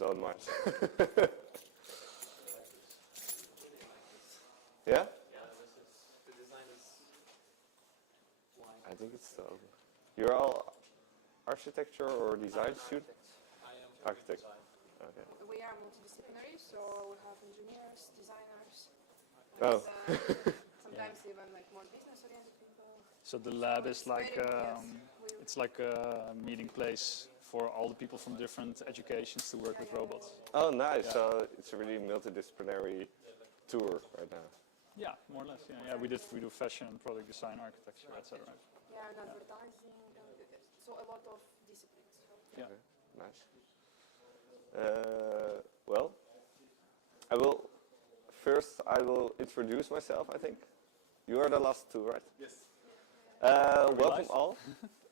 don't mind. Yeah? The design is I think it's still. You're all architecture or design student? I am Architect. design. Okay. We are multidisciplinary, so we have engineers, designers, Oh. sometimes even like more business-oriented people. So the lab is It's like very- it's like a meeting place for all the people from different educations to work with robots. Oh, nice. Yeah. So it's a really multidisciplinary tour right now. Yeah, more or less. Yeah, yeah. We do fashion, product design, architecture, etc. Yeah, and advertising, so a lot of disciplines. Yeah. Okay, nice. Well, I will introduce myself, I think. You are the last two, right? Yes. Welcome all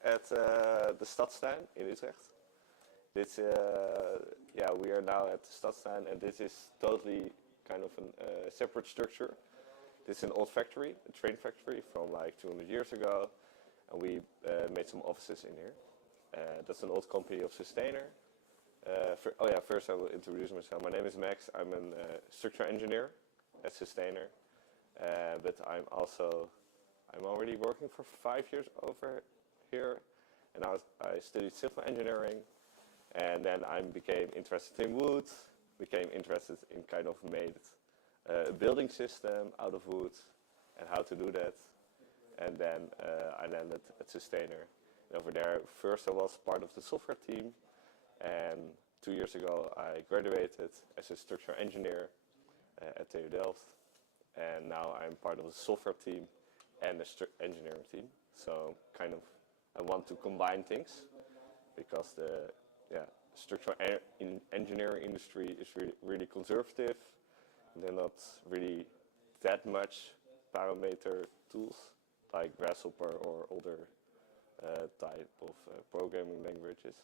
at the Stadstuin in Utrecht. This, we are now at the Stadstuin, and this is totally kind of a separate structure. This is an old factory, a train factory from like 200 years ago, and we made some offices in here. That's an old company of Sustainer. First I will introduce myself. My name is Max. I'm a structural engineer at Sustainer, but I'm already working for 5 years over here, and I studied civil engineering, and then I became interested in wood, became interested in kind of made a building system out of wood and how to do that, and then I landed at Sustainer. And over there, first I was part of the software team, and 2 years ago I graduated as a structural engineer at TU Delft, and now I'm part of the software team and the engineering team. So kind of I want to combine things because the structural engineering industry is really conservative. They're not really that much parameter tools like Grasshopper or other type of programming languages.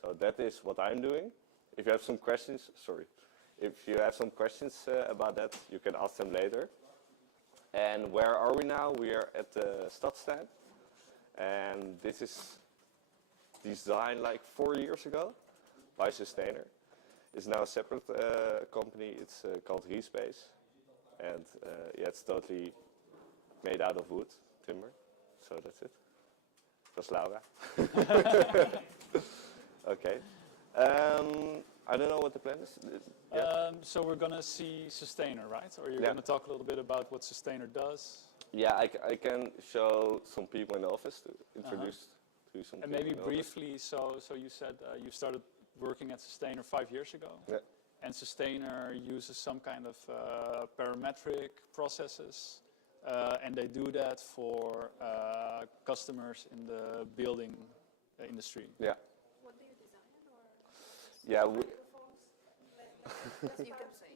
So that is what I'm doing. If you have some questions, about that, you can ask them later. And where are we now? We are at the Stadstuin, and this is designed like 4 years ago by Sustainer. It's now a separate company. It's called Respace, and it's totally made out of wood, timber. So that's it. That's Laura. Okay. I don't know what the plan is. So we're gonna see Sustainer, right? Or you're gonna talk a little bit about what Sustainer does? Yeah, I can show some people in the office to introduce to some. And maybe briefly, so you said you started working at Sustainer 5 years ago. Yeah. And Sustainer uses some kind of parametric processes, and they do that for customers in the building industry. Yeah. What do you design, or? Yeah. You can say.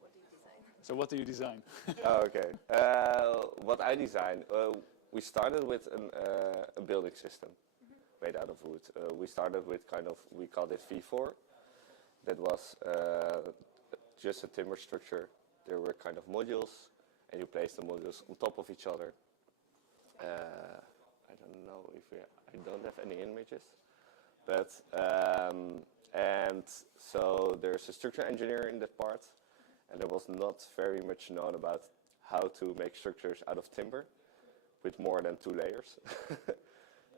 What do you design? So what do you design? Okay. What I designed, we started with a building system made out of wood. We started with we called it V4. That was just a timber structure. There were kind of modules, and you place the modules on top of each other. I don't know if I don't have any images, but and so there's a structural engineer in that part, and there was not very much known about how to make structures out of timber with more than 2 layers,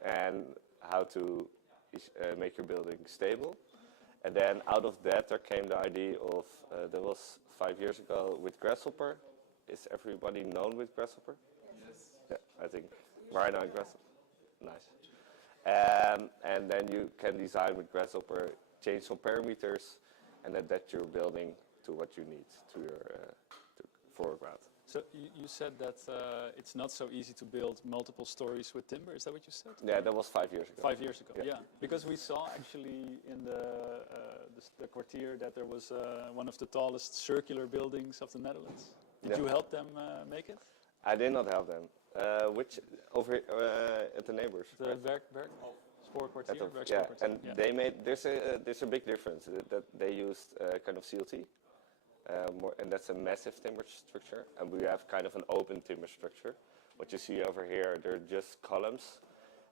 and how to make your building stable. And then out of that there came the idea of, that was 5 years ago with Grasshopper. Is everybody known with Grasshopper? Yes. Yeah, I think right now Grasshopper. Nice. And then you can design with Grasshopper, change some parameters, and adapt your building to what you need to your foreground. So you said that it's not so easy to build multiple stories with timber. Is that what you said? Yeah, that was 5 years ago. 5 years ago, Yeah. yeah. Because we saw actually in the quartier that there was one of the tallest circular buildings of the Netherlands. Did you help them make it? I did not help them. Which over at the neighbors? The Spoorkwartier? And they made there's a big difference that they used kind of CLT. And that's a massive timber structure, and we have kind of an open timber structure. What you see over here, they're just columns,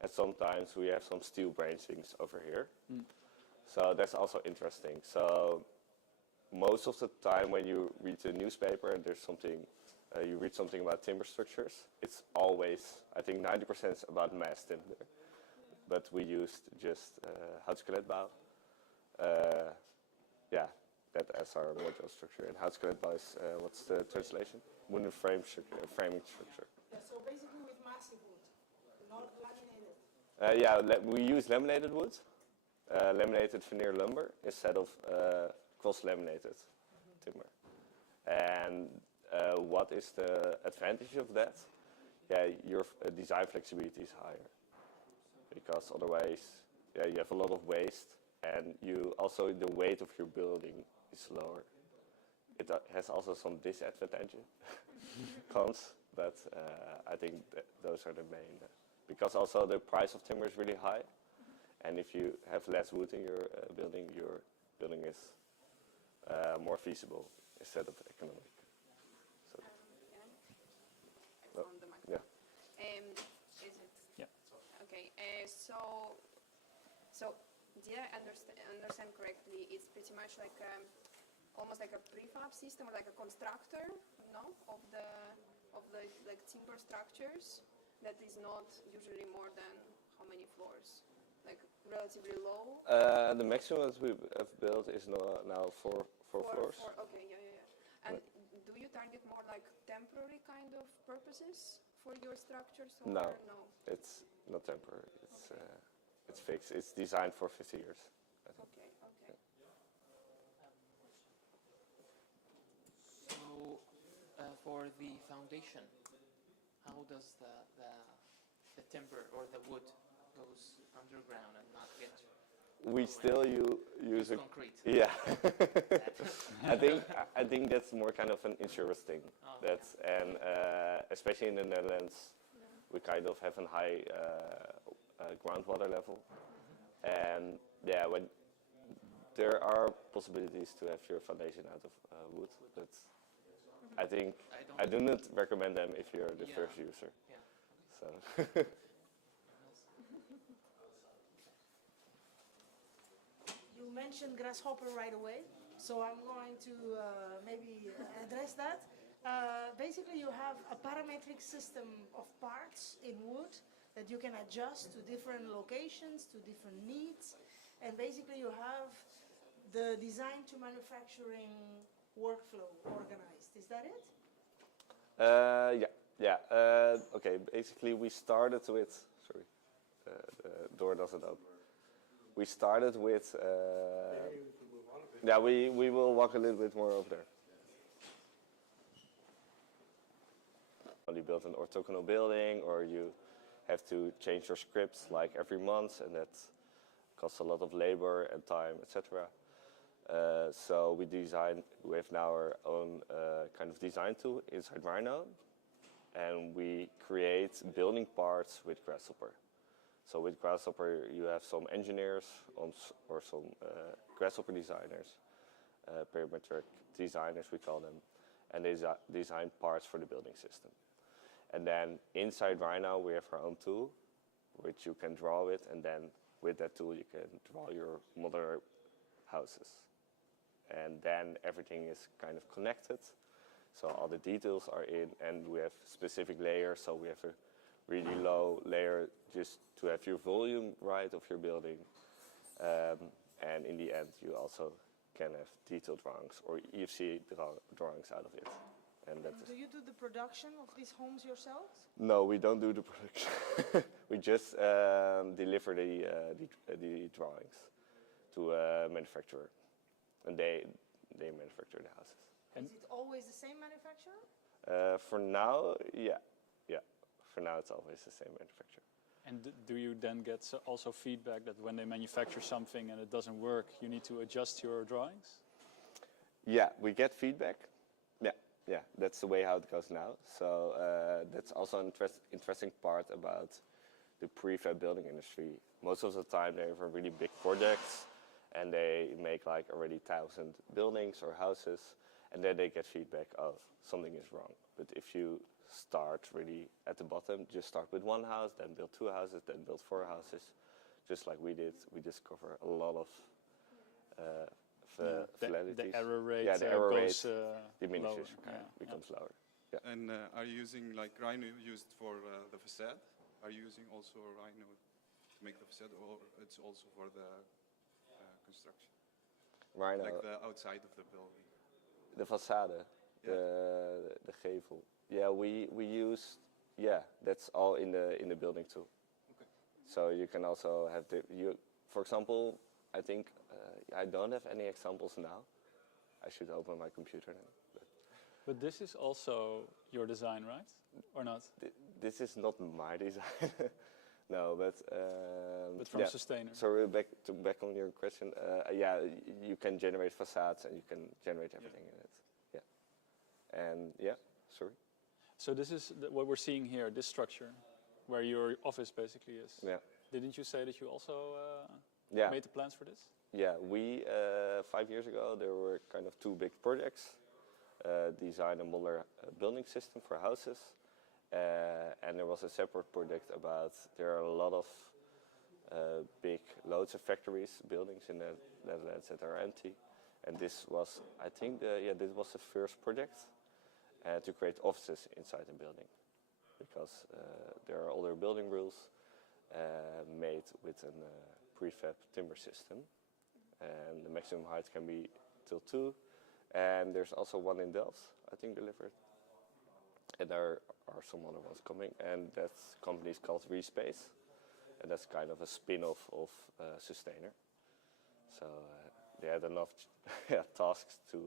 and sometimes we have some steel branchings over here. So that's also interesting. So most of the time when you read the newspaper and there's something, you read something about timber structures, it's always, I think 90% is about mass timber. But we used just houtskelettbouw. Yeah, that as our module structure. And houtskelettbouw is, what's the translation? Wooden frame structure, framing structure. Yeah, so basically with massive wood, not laminated. Yeah, we use laminated wood, laminated veneer lumber instead of cross-laminated timber. And what is the advantage of that? Yeah, your design flexibility is higher because otherwise, yeah, you have a lot of waste, and you also the weight of your building is lower. It has also some disadvantages, cons, but I think those are the main. Because also the price of timber is really high, and if you have less wood in your building is more feasible instead of economic. So, I found the microphone. yeah. Is it? Yeah. Okay. So did I understand correctly? It's pretty much like almost like a prefab system or like a constructor, no, of the like timber structures that is not usually more than how many floors? Like relatively low. The maximum that we have built is now four floors. Okay, yeah. And do you target more like temporary kind of purposes for your structures? Or No. no? It's not temporary. It's fixed. It's designed for 50 years. I think. Okay. So, for the foundation, how does the timber or the wood goes underground and not get? We still use a concrete. Yeah. I think that's more kind of an insurance thing. Oh, That's and especially in the Netherlands, we kind of have a high groundwater level, and yeah, when there are possibilities to have your foundation out of wood, but I think I do not recommend them if you're the first user. Yeah. So. You mentioned grasshopper right away, so I'm going to maybe address that. Basically, you have a parametric system of parts in wood that you can adjust to different locations, to different needs, and basically you have the design to manufacturing workflow organized. Is that it? Yeah. Okay, basically we started with, sorry, the door doesn't open. We started with, yeah, we will walk a little bit more over there. You build an orthogonal building, or you have to change your scripts like every month, and that costs a lot of labor and time, etc. So we have now our own kind of design tool inside Rhino, and we create building parts with Grasshopper. So with Grasshopper, you have some engineers or some Grasshopper designers, parametric designers we call them, and they design parts for the building system. And then inside Rhino, we have our own tool, which you can draw with, and then with that tool, you can draw your modular houses. And then everything is kind of connected, so all the details are in, and we have specific layers, so we have a really low layer just to have your volume right of your building. And in the end, you also can have detailed drawings or EFC drawings out of it. And Do you do the production of these homes yourselves? No, we don't do the production. We just deliver the drawings to a manufacturer, and they manufacture the houses. Is it always the same manufacturer? For now, yeah. For now, it's always the same manufacturer. And do you then get also feedback that when they manufacture something and it doesn't work, you need to adjust your drawings? Yeah, we get feedback. Yeah, that's the way how it goes now. So that's also an interesting part about the prefab building industry. Most of the time, they have really big projects, and they make like already 1,000 buildings or houses, and then they get feedback of something is wrong. But if you start really at the bottom, just start with one house, then build 2 houses, then build 4 houses, just like we did. We discover a lot of The error rate yeah, the error goes rate diminishes, lower. becomes lower. And are you using like Rhino used for the facade? Are you using also Rhino to make the facade, or it's also for the construction? Rhino, Like the outside of the building. the facade, the gevel. Yeah, we use. Yeah, that's all in the building too. Okay. So you can also have for example, I think I don't have any examples now. I should open my computer now. But this is also your design, right? Or not? This is not my design. No, but From Sustainer. So back on your question. Yeah, you can generate facades and you can generate everything in it. Yeah. And yeah, sorry. So this is what we're seeing here, this structure, where your office basically is. Yeah. Didn't you say that you also made the plans for this? Yeah, we 5 years ago there were kind of two big projects: design a modular building system for houses, and there was a separate project about there are a lot of big loads of factories, buildings in the Netherlands that are empty, and this was, I think, this was the first project to create offices inside a building, because there are other building rules made with a prefab timber system, and the maximum height can be till 2, and there's also one in Delft, I think, delivered, and there are some other ones coming, and that company is called Respace, and that's kind of a spin-off of Sustainer. So they had enough tasks to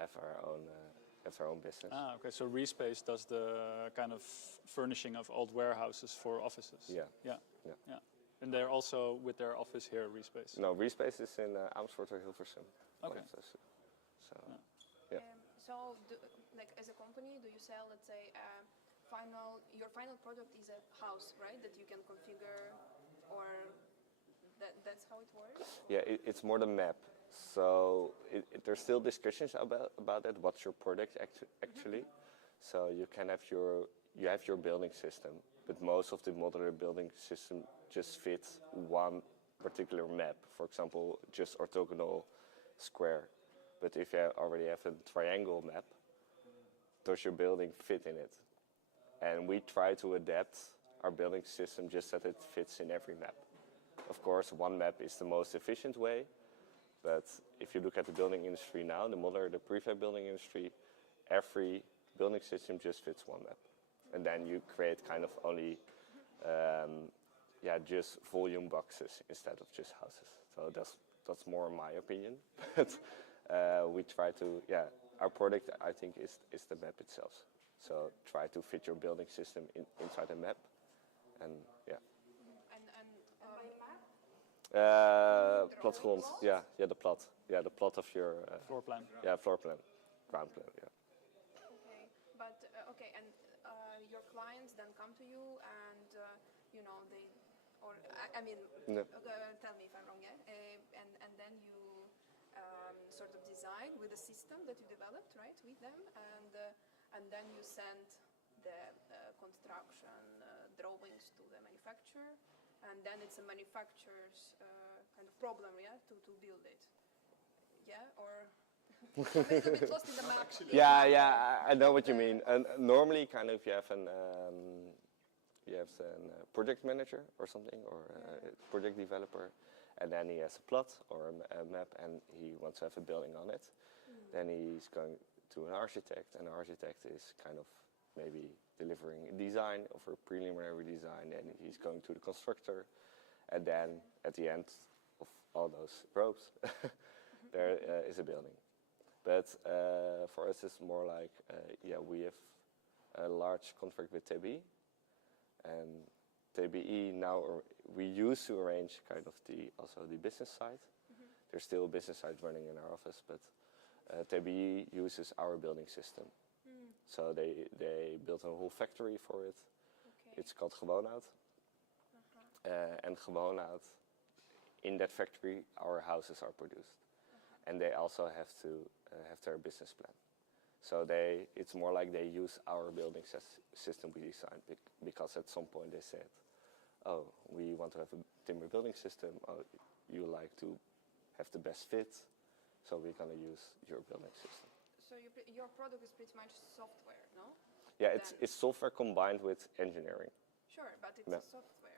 have our own business. Ah, okay. So Respace does the kind of furnishing of old warehouses for offices. Yeah. Yeah. Yeah. Yeah. And they're also with their office here, Respace. No, Respace is in Amersfoort or Hilversum. Okay. So, yeah. So, like as a company, do you sell, let's say, your final product is a house, right? That you can configure, or that's how it works? Yeah, it's more the map. So there's still discussions about that. What's your product actually? So you can have your building system, but most of the modular building system just fits one particular map. For example, just orthogonal square. But if you already have a triangle map, does your building fit in it? And we try to adapt our building system just that it fits in every map. Of course, one map is the most efficient way, but if you look at the building industry now, the prefab building industry, every building system just fits one map. And then you create kind of only, just volume boxes instead of just houses. So that's more my opinion. But we try to, our product, I think, is the map itself. So try to fit your building system inside a map, and yeah. By map? Platgrond, the plot. Yeah, the plot of your Floor plan. Yeah, floor plan, ground plan. Yeah. Okay, but and your clients then come to you, and they, or I mean, No. tell me if I'm wrong, yeah. And then you sort of design with a system that you developed, right, with them, and then you send the construction drawings to the manufacturer, and then it's a manufacturer's kind of problem, to build it. Yeah, or I'm a little bit lost in the map. Yeah, I know what you mean. And normally, kind of, you have a project manager or something, or a project developer, and then he has a plot or a map, and he wants to have a building on it. Then he's going to an architect, and the architect is kind of maybe delivering a design of a preliminary design, and he's going to the constructor, and then at the end of all those ropes, there is a building. But for us, it's more like, we have a large contract with TBE, and TBE now, we used to arrange kind of also the business side. There's still a business side running in our office, but TBE uses our building system. So they built a whole factory for it. Okay. It's called Gewoonhoud. And Gewoonhoud, in that factory, our houses are produced. And they also have to have their business plan. So it's more like they use our building system we designed, because at some point they said, oh, we want to have a timber building system. Oh, you like to have the best fit. So we're going to use your building system. So your product is pretty much software, no? Yeah, Then- it's software combined with engineering. Sure, but it's Yeah. a software.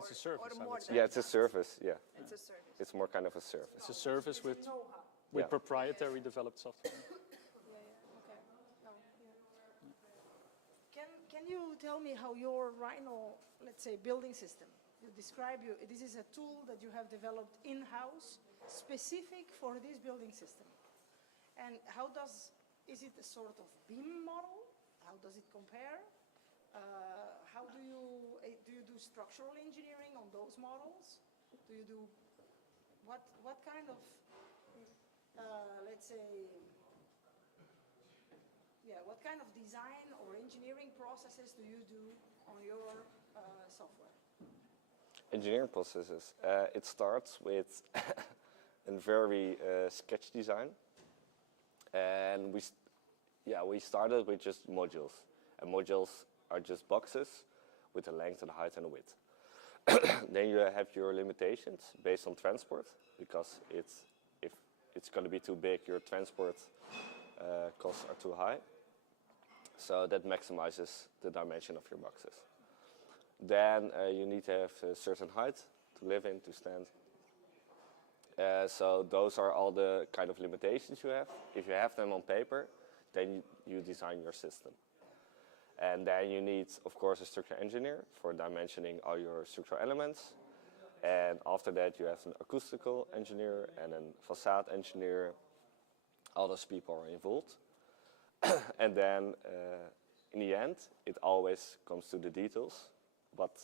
It's a service, Or I more would say. Yeah, than it's a that. service. Yeah, It's a service. it's more kind of a service. It's a service with Know-how. Yeah. proprietary developed software. Yeah, yeah, okay. No, yeah. Can you tell me how your Rhino, let's say, building system, this is a tool that you have developed in-house, specific for this building system. And is it a sort of BIM model? How does it compare? How do you do structural engineering on those models? Do you do, what kind of, let's say, what kind of design or engineering processes do you do on your software? Engineering processes. It starts with a very sketch design, and we started with just modules, and modules are just boxes with a length and a height and a width. Then you have your limitations based on transport, because if it's going to be too big, your transport costs are too high. So that maximizes the dimension of your boxes. Then you need to have a certain height to live in, to stand. So those are all the kind of limitations you have. If you have them on paper, then you design your system. And then you need, of course, a structural engineer for dimensioning all your structural elements. And after that, you have an acoustical engineer and a facade engineer. All those people are involved. And then, in the end, it always comes to the details, but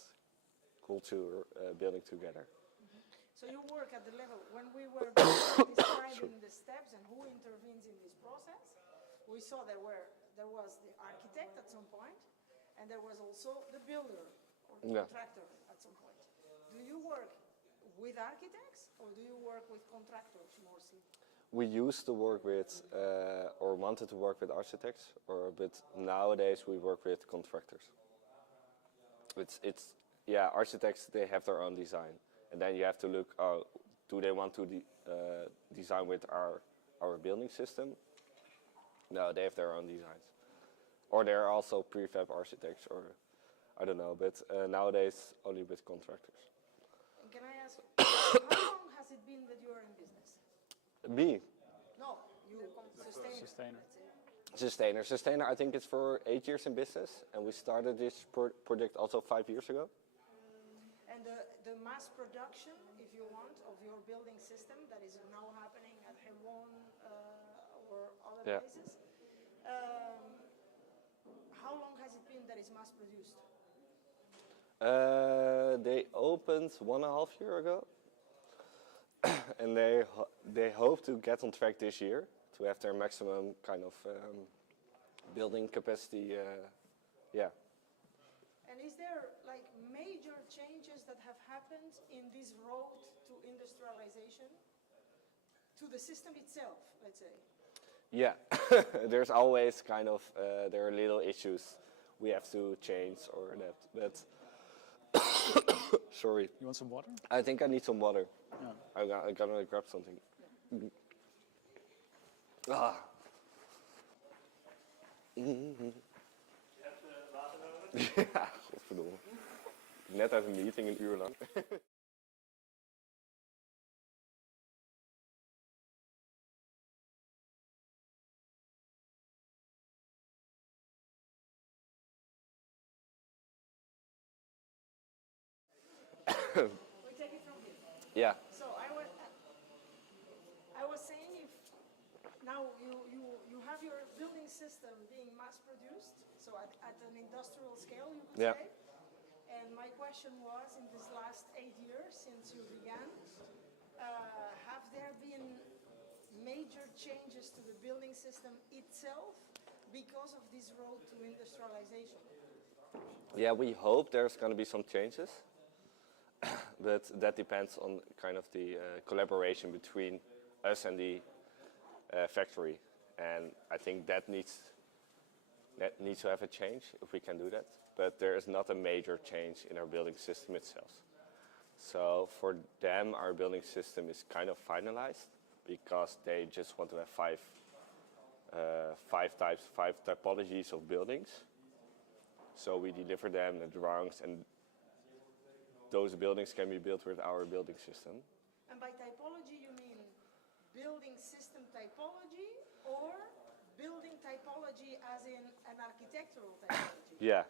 culture building together. So you work at the level, when we were describing the steps and who intervenes in this process, we saw there was the architect at some point, and there was also the builder or the contractor at some point. Do you work with architects or do you work with contractors mostly? We used to work with, or wanted to work with architects, but nowadays we work with contractors. Architects, they have their own design. And then you have to look, do they want to design with our building system? No, they have their own designs. Or they're also prefab architects, or I don't know, but nowadays only with contractors. And can I ask, how long has it been that you are in business? Me? No, you, Sustainer. Sustainer. Sustainer, I think it's for 8 years in business, and we started this project also 5 years ago. And the mass production, if you want, of your building system that is now happening at Helwon or other places, how long has it been that it's mass produced? They opened 1.5 years ago, and they hope to get on track this year to have their maximum kind of building capacity. And is there like major changes that have happened in this road to industrialization, to the system itself, let's say? Yeah, there's always kind of, there are little issues we have to change or that, but sorry. You want some water? I think I need some water. Yeah. I'm gonna grab something. Ah. Ja, godverdomme. Net uit een meeting, een uur lang. We take it from here. Yeah. So I was saying, if now you have your building system being mass produced, so at an industrial scale, you could say. And my question was, in this last 8 years since you began, have there been major changes to the building system itself because of this road to industrialization? Yeah, we hope there's going to be some changes, but that depends on kind of the collaboration between us and the factory, and I think that needs to have a change if we can do that. But there is not a major change in our building system itself. So for them, our building system is kind of finalized because they just want to have five typologies of buildings. So we deliver them the drawings, and those buildings can be built with our building system. And by typology, you mean building system typology or building typology as in an architectural typology? Yeah.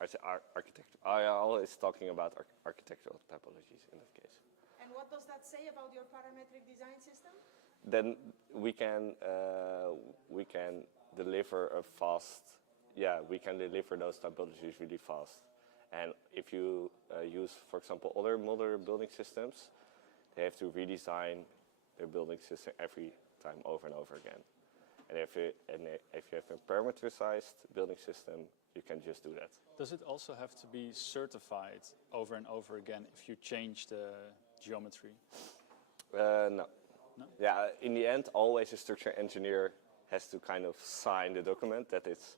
I say architecture. I always talking about architectural typologies in that case. And what does that say about your parametric design system? Then we can deliver a fast. Yeah, we can deliver those typologies really fast. And if you use, for example, other modern building systems, they have to redesign their building system every time over and over again. And if you have a parametricized building system, you can just do that. Does it also have to be certified over and over again if you change the geometry? No. No? Yeah, in the end, always a structural engineer has to kind of sign the document that it's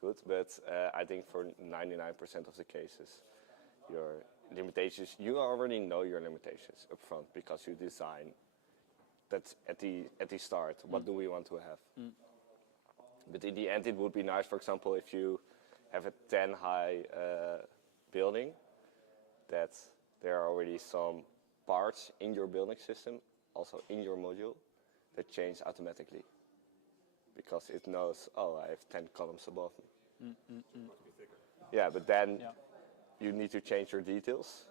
good. But I think for 99% of the cases, your limitations, you already know your limitations up front because you design that at the start. What do we want to have? But in the end, it would be nice, for example, if you have a 10 high building, that there are already some parts in your building system, also in your module, that change automatically. Because it knows, oh, I have 10 columns above me. Yeah, but then you need to change your details.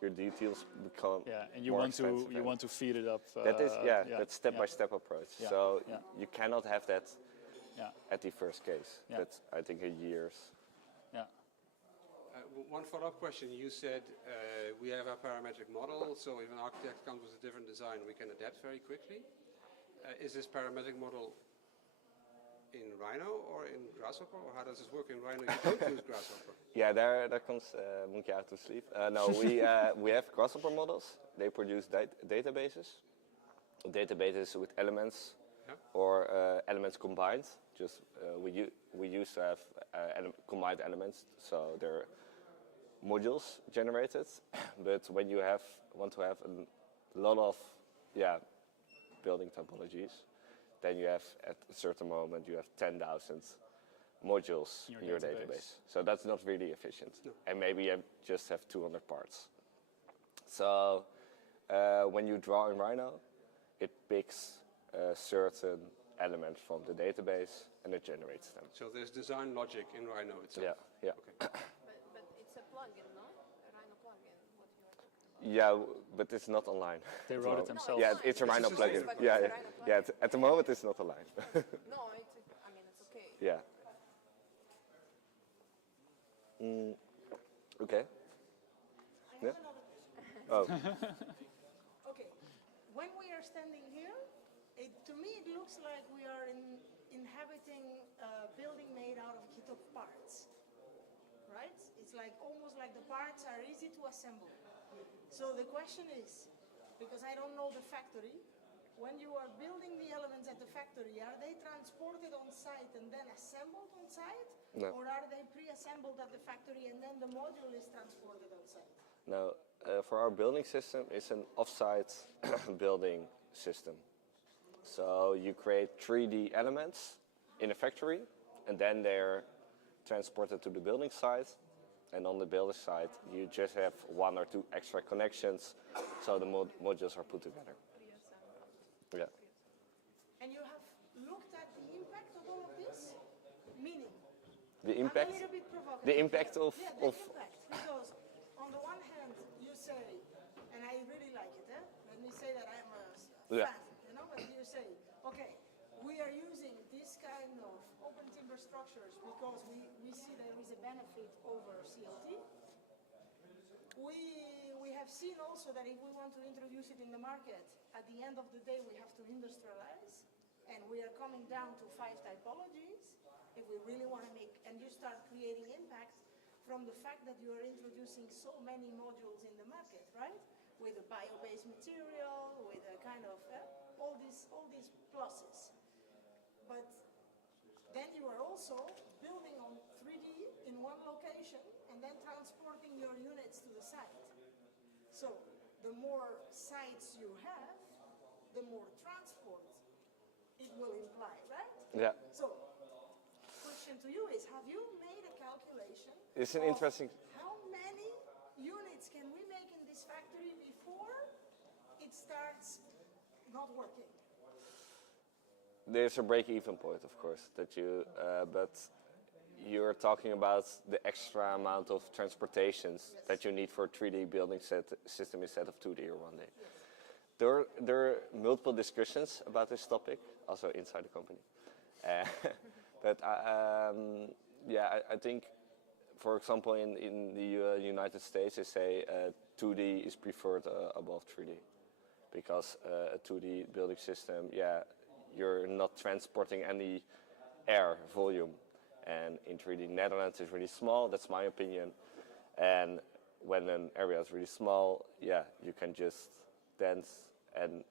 Your details become and you more want to expensive. you want to feed it up. That is that's step-by-step approach. Yeah, So yeah. you cannot have that Yeah. at the first case. Yeah. That's I think a years. Yeah. One follow-up question. You said we have a parametric model, so if an architect comes with a different design, we can adapt very quickly. Is this parametric model in Rhino or in Grasshopper, or how does this work in Rhino? You don't use Grasshopper. Yeah, there comes monkey out to sleep. No, we have Grasshopper models. They produce databases with elements or elements combined. Just we used to have combined elements, so they're modules generated. But when you want to have a lot of building topologies, then you have at a certain moment you have 10,000 modules in your database. So that's not really efficient. No. And maybe you just have 200 parts. So when you draw in Rhino, it picks certain elements from the database and it generates them. So there's design logic in Rhino itself. Yeah. Okay. But it's a plugin, no? A Rhino plugin, what you are talking about. Yeah, but it's not online. They wrote it themselves. Yeah, it's a Rhino plugin. But Yeah, it's a Rhino plugin. yeah. At the moment, it's not online. No, I mean, it's okay. Yeah. Okay. I have another. Oh. Okay, when we are standing here, to me it looks like we are inhabiting a building made out of kit of parts, right? It's like almost like the parts are easy to assemble. So the question is, because I don't know the factory, when you are building the elements at the factory, are they transported on site and then assembled on site? No. Or are they pre-assembled at the factory and then the module is transported on site? No, for our building system, it's an off-site building system. So you create 3D elements in a factory, and then they're transported to the building site. And on the building site, you just have 1 or 2 extra connections, so the modules are put together. Yeah. And you have looked at the impact of all of this? Meaning? The impact. I'm a little bit provocative. The impact here. of. Yeah, the impact. Because on the one hand, you say, and I really like it, let me say that I'm a fan, you know, but you say, okay, we are using this kind of open timber structures because we see there is a benefit over CLT. We have seen also that if we want to introduce it in the market, at the end of the day we have to industrialize, and we are coming down to 5 typologies. If we really want to make, and you start creating impact from the fact that you are introducing so many modules in the market, right? With a bio-based material, with a kind of all these pluses. But then you are also building on 3D in one location and then transporting your units to the site. So the more sites you have, the more transport it will imply, right? Yeah. So, question to you is, have you made a calculation It's an of interesting. how many units can we make in this factory before it starts not working? There's a break-even point, of course, that you, but you're talking about the extra amount of transportations that you need for a 3D building system instead of 2D or 1D. There are multiple discussions about this topic, also inside the company. But yeah, I think, for example, in the United States, they say 2D is preferred above 3D. Because a 2D building system, yeah, you're not transporting any air volume. And in 3D, Netherlands is really small, that's my opinion. And when an area is really small, yeah, you can just dance, and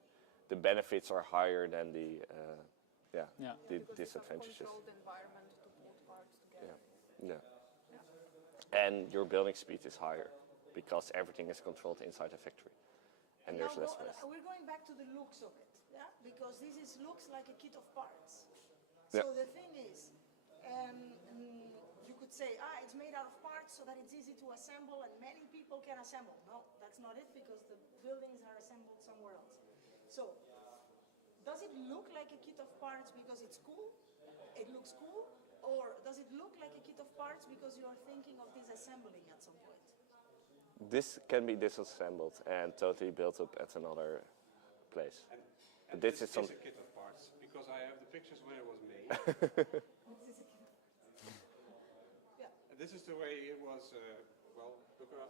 the benefits are higher than the Because the it's a disadvantages. controlled environment to put parts together. Yeah. And your building speed is higher because everything is controlled inside the factory, and there's less waste. We're going back to the looks of it, yeah, because this looks like a kit of parts. Yeah. So the thing is, you could say, it's made out of parts so that it's easy to assemble and many people can assemble. No, that's not it, because the buildings are assembled somewhere else. So, does it look like a kit of parts because it's cool? It looks cool? Or does it look like a kit of parts because you are thinking of disassembling at some point? This can be disassembled and totally built up at another place. And This this is some- a kit of parts, because I have the pictures when it was made. And this is the way it was, well, look around.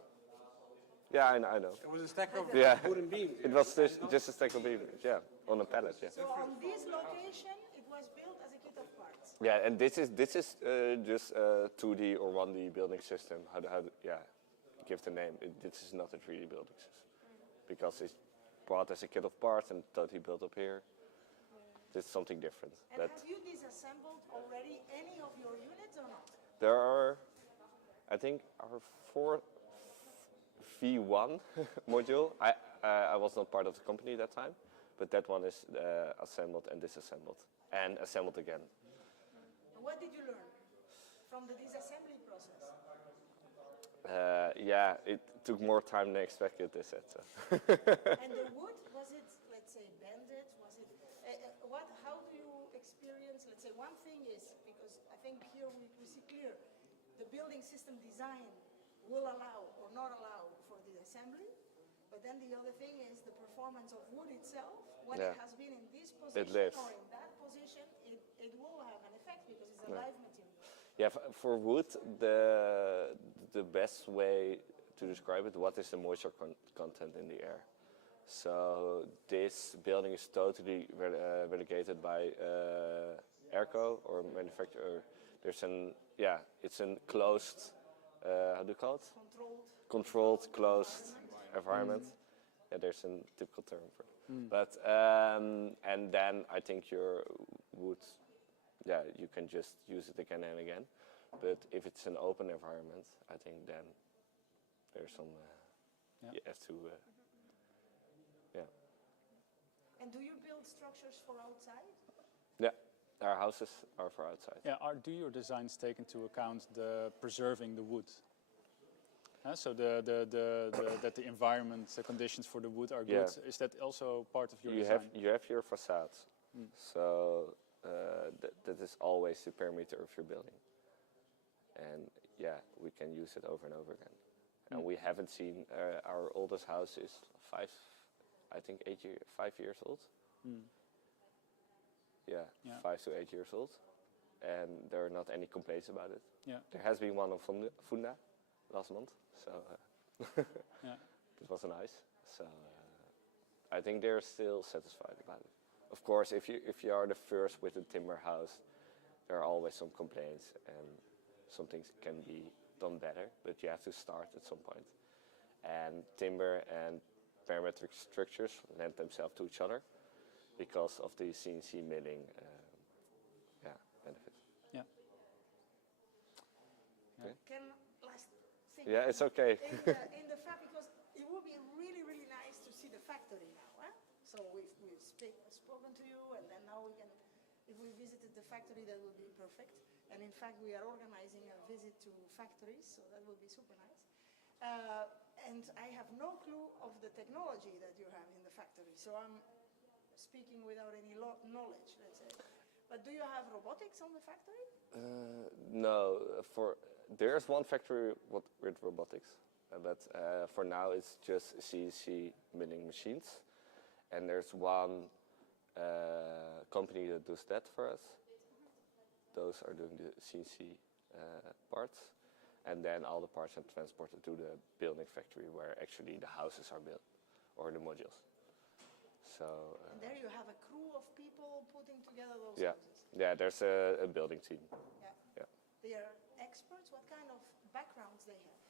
Yeah, I know. It was a stack of Yeah. wooden beams. It was just a stack of beams, yeah, on a pallet, yeah. So on this location, it was built as a kit of parts. Yeah, and this is just a 2D or 1D building system. Give the name. This is not a 3D building system because it's bought as a kit of parts and totally built up here. This is something different. And But have you disassembled already any of your units or not? there are, I think, our fourth V1 module. I was not part of the company that time, but that one is assembled and disassembled and assembled again. And what did you learn from the disassembly process? Yeah, it took more time than expected, they said. So. And the wood, was it, let's say, bended? Was it, how do you experience, let's say, one thing is, because I think here we see clear, the building system design will allow or not allow for the assembly, but then the other thing is the performance of wood itself, when it has been in this position lives. or in that position, it will have an effect because it's a live material. Yeah, for wood, the best way to describe it, what is the moisture content in the air? So this building is totally relegated by airco or manufacturer. There's it's a closed, how do you call it? Controlled, closed environment. Yeah, there's a typical term for it. But and then I think your wood, you can just use it again and again. But if it's an open environment, I think then there's some, you have to, And do you build structures for outside? Yeah, our houses are for outside. Yeah, do your designs take into account the preserving the wood? So that the environment, the conditions for the wood are good. Yeah. Is that also part of your design? You have your facades, so that is always the perimeter of your building, and we can use it over and over again. And we haven't seen our oldest house is 5 years old. Yeah, 5 to 8 years old, and there are not any complaints about it. Yeah. There has been one on Funda last month, so it was nice. So I think they're still satisfied about it. Of course, if you are the first with a timber house, there are always some complaints, and some things can be done better, but you have to start at some point. And timber and parametric structures lend themselves to each other because of the CNC milling benefit. Yeah. Last thing. Yeah, it's okay. In the fact, because it would be really, factory now. So we've spoken to you, and then now we can, if we visited the factory, that would be perfect. And in fact, we are organizing a visit to factories, so that would be super nice. And I have no clue of the technology that you have in the factory, so I'm speaking without any knowledge, let's say. But do you have robotics on the factory? No, there's one factory with robotics, but for now it's just CNC milling machines, and there's one company that does that for us. Those are doing the CNC parts, and then all the parts are transported to the building factory where actually the houses are built, or the modules. So. And there you have a crew of people putting together those Yeah. houses. Yeah, there's a building team. Yeah. They are experts. What kind of backgrounds they have?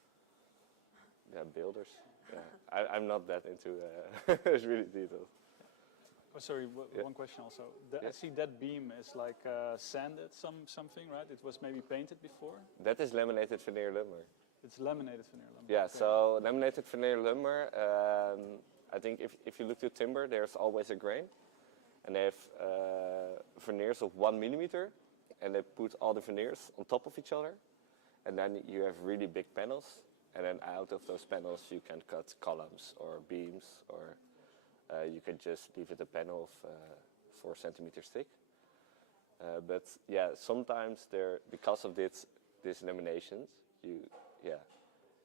Yeah, builders. Yeah. I'm not that into really detailed. Oh, sorry, one question also. I see that beam is like sanded something, right? It was maybe painted before? That is laminated veneer lumber. It's laminated veneer lumber. Yeah, okay. so laminated veneer lumber, I think if you look to timber, there's always a grain. And they have veneers of 1 millimeter, and they put all the veneers on top of each other. And then you have really big panels, and then out of those panels you can cut columns or beams, or you can just leave it a panel of 4 centimeters thick. But yeah, sometimes because of these laminations,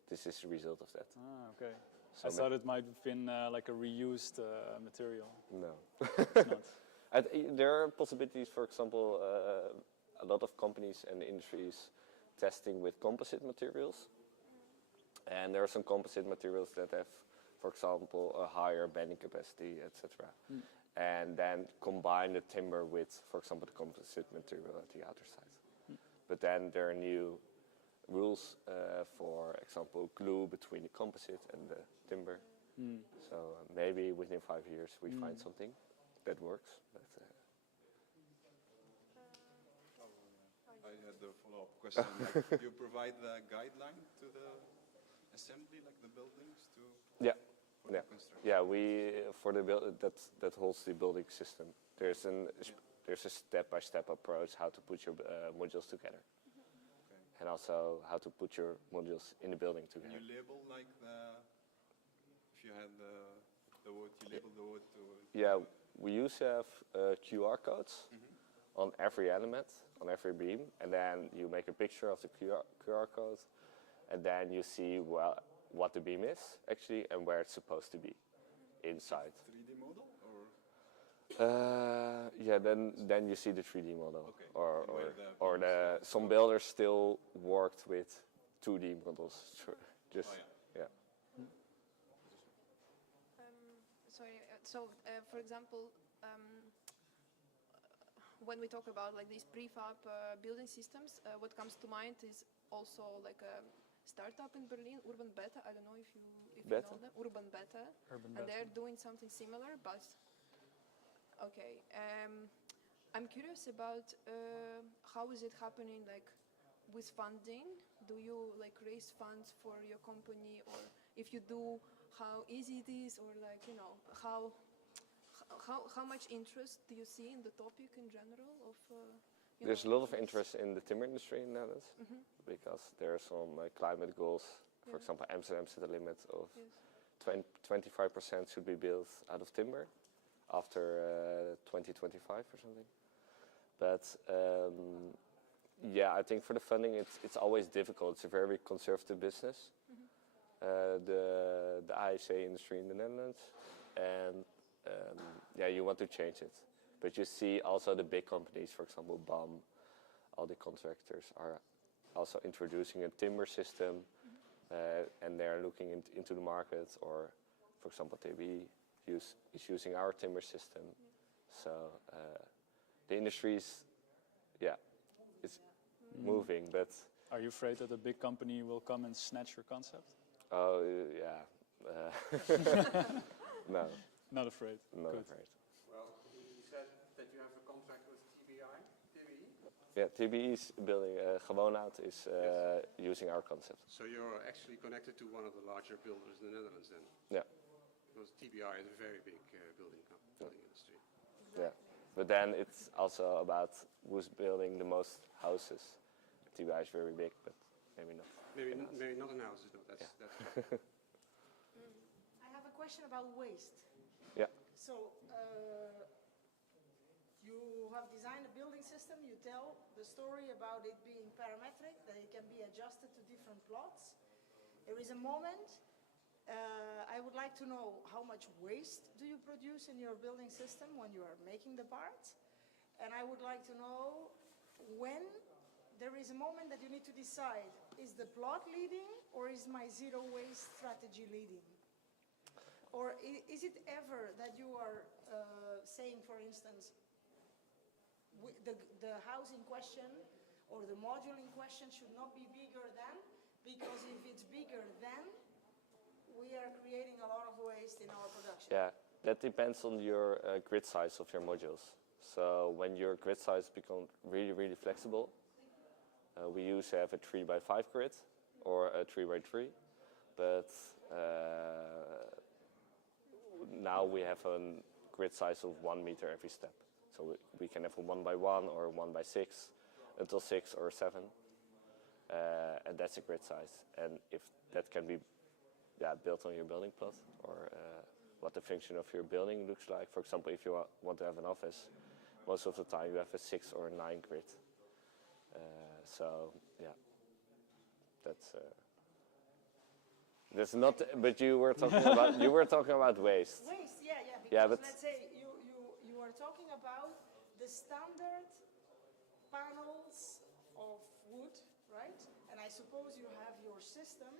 this is the result of that. Ah, okay. So I thought it might have been like a reused material. No. It's not. There are possibilities, for example, a lot of companies and industries testing with composite materials. And there are some composite materials that have, for example, a higher bending capacity, etc. And then combine the timber with, for example, the composite material at the outer side. But then there are new rules for example, glue between the composite and the timber. So maybe within 5 years we find something that works. But, I had a follow-up question. Like, you provide the guideline to the assembly, like the buildings, to for the construction? Yeah. We for the that holds the building system. There's a step-by-step approach how to put your modules together. And also how to put your modules in the building together. And you label like if you had the wood, you label the wood to... Yeah, we used to have QR codes on every element, on every beam, and then you make a picture of the QR code, and then you see what the beam is actually and where it's supposed to be inside. 3D model or? Yeah, then you see the 3D model, Okay. some builders still worked with 2D models. Just Sorry. So, for example, when we talk about like these prefab building systems, what comes to mind is also like a startup in Berlin, Urban Beta. I don't know if you know them. Urban Beta. And they're doing something similar, but. Okay, I'm curious about how is it happening, like with funding? Do you like raise funds for your company, or if you do, how easy it is, or like how much interest do you see in the topic in general? There's a lot of interest in the timber industry in the Netherlands because there are some climate goals. For example, Amsterdam set a limit of 25% should be built out of timber after 2025 or something. But I think for the funding it's always difficult. It's a very conservative business, the ISA industry in the Netherlands, and you want to change it. But you see also the big companies, for example BAM, all the contractors are also introducing a timber system, and they're looking into the market, or for example TB is using our timber system. So the industry is, it's moving, but... Are you afraid that a big company will come and snatch your concept? Oh, yeah. No. Not afraid? Not Good. afraid. Well, you said that you have a contract with TBE? Yeah, TBE is building, Gewoonhout is using our concept. So you're actually connected to one of the larger builders in the Netherlands then? Yeah. because TBI is a very big building industry. Yeah, but then it's also about who's building the most houses. TBI is very big, but maybe not. Maybe not in houses. No, that's I have a question about waste. Yeah. So you have designed a building system. You tell the story about it being parametric, that it can be adjusted to different plots. There is a moment. I would like to know how much waste do you produce in your building system when you are making the parts, and I would like to know when there is a moment that you need to decide, is the plot leading or is my zero waste strategy leading? Or is it ever that you are saying, for instance, the house in question or the module in question should not be bigger than, because if it's bigger than, we are creating a lot of waste in our production. Yeah, that depends on your grid size of your modules. So when your grid size becomes really, really flexible, we used to have a 3x5 grid or a 3x3, but now we have a grid size of 1 meter every step. So we can have a 1x1 or 1x6 until 6 or 7, and that's a grid size. And if that can be built on your building plot, or what the function of your building looks like. For example, if you want to have an office, most of the time you have a 6 or 9 grid. So yeah, that's not. But you were talking about waste. Waste, yeah. Because Yeah, but let's say you are talking about the standard panels of wood, right? And I suppose you have your system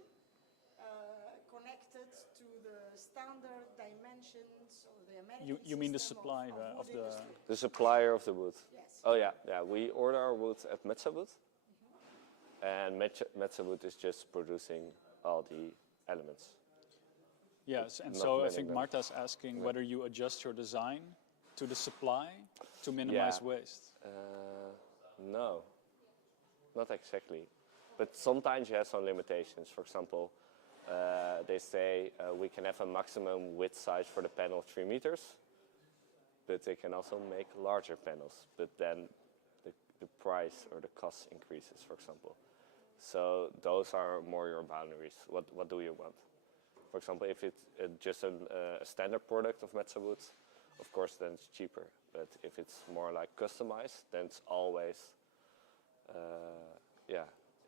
connected to the standard dimensions or the American You mean the system supply of of wood the... industry. the supplier of the wood. Yes. Oh yeah. We order our wood at Metsä Wood, and Metsä Wood is just producing all the elements. Yes, and Not so I many think then. Marta's asking Yeah. whether you adjust your design to the supply to minimize Yeah. waste. No, not exactly. But sometimes you have some limitations. For example, they say we can have a maximum width size for the panel of 3 meters, but they can also make larger panels. But then the price or the cost increases, for example. So those are more your boundaries. What do you want? For example, if it's just a standard product of Metsä Wood, of course, then it's cheaper. But if it's more like customized, then it's always,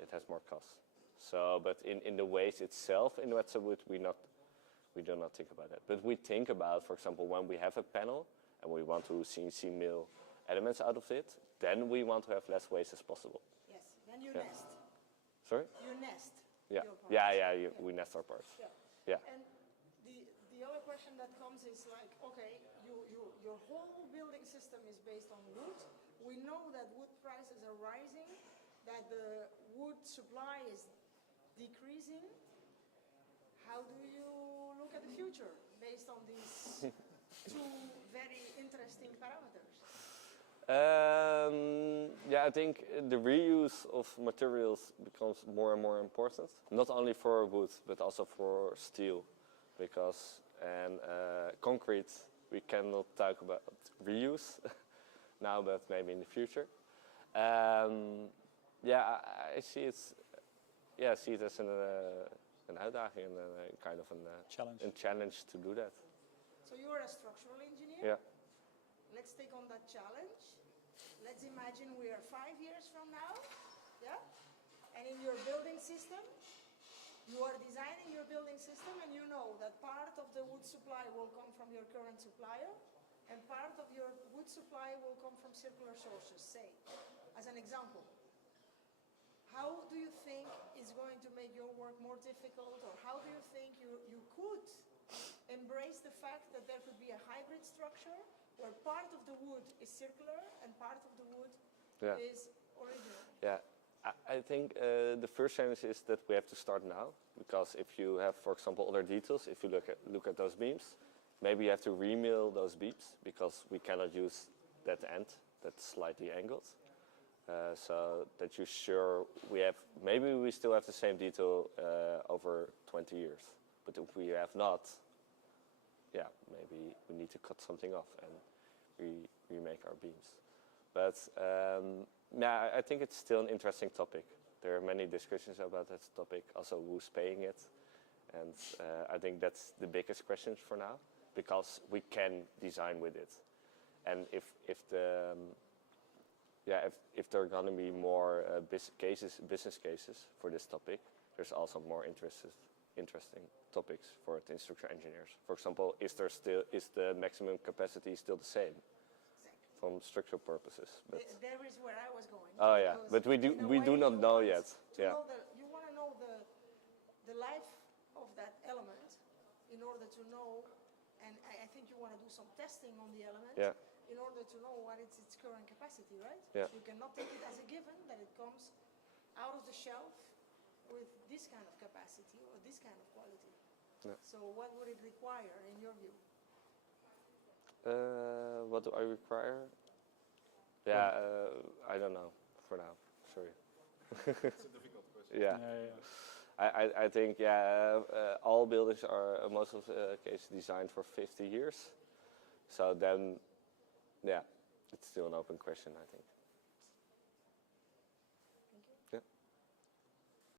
it has more cost. So, but in the waste itself in Metsä Wood, we do not think about that. But we think about, for example, when we have a panel and we want to CNC mill elements out of it, then we want to have less waste as possible. Yes, then you Yeah. nest. Sorry? You nest. Yeah, your parts. we nest our parts. Yeah. Yeah. And the other question that comes is like, okay, your whole building system is based on wood. We know that wood prices are rising, that the wood supply is decreasing. How do you look at the future based on these two very interesting parameters? I think the reuse of materials becomes more and more important, not only for wood, but also for steel, because concrete, we cannot talk about reuse now, but maybe in the future. I see it as an uitdaging and a kind of Challenge. a challenge to do that. So you are a structural engineer. Yeah. Let's take on that challenge. Let's imagine we are 5 years from now, yeah? And in your building system, you are designing your building system and you know that part of the wood supply will come from your current supplier and part of your wood supply will come from circular sources, say, as an example. How do you think is going to make your work more difficult, or how do you think you could embrace the fact that there could be a hybrid structure where part of the wood is circular and part of the wood is original? Yeah, I think the first challenge is that we have to start now, because if you have, for example, other details, if you look at those beams, maybe you have to remill those beams because we cannot use that end that's slightly angled. So that you're sure maybe we still have the same detail over 20 years, but if we have not, yeah, maybe we need to cut something off and remake our beams. But yeah, I think it's still an interesting topic. There are many discussions about that topic, also who's paying it. And I think that's the biggest question for now, because we can design with it. And if there are going to be more business cases for this topic, there's also more interesting topics for the structural engineers. For example, is the maximum capacity still the same from structural purposes? But there is where I was going. Oh yeah, but we do not know yet. Yeah. You want to know the life of that element in order to know, and I think you want to do some testing on the element. Yeah. In order to know what is its current capacity, right? Yeah. You cannot take it as a given that it comes out of the shelf with this kind of capacity or this kind of quality. Yeah. So what would it require in your view? What do I require? Yeah, I don't know for now. Sorry. It's a difficult question. Yeah. I think all buildings are most of the cases designed for 50 years. So then, yeah, it's still an open question, I think.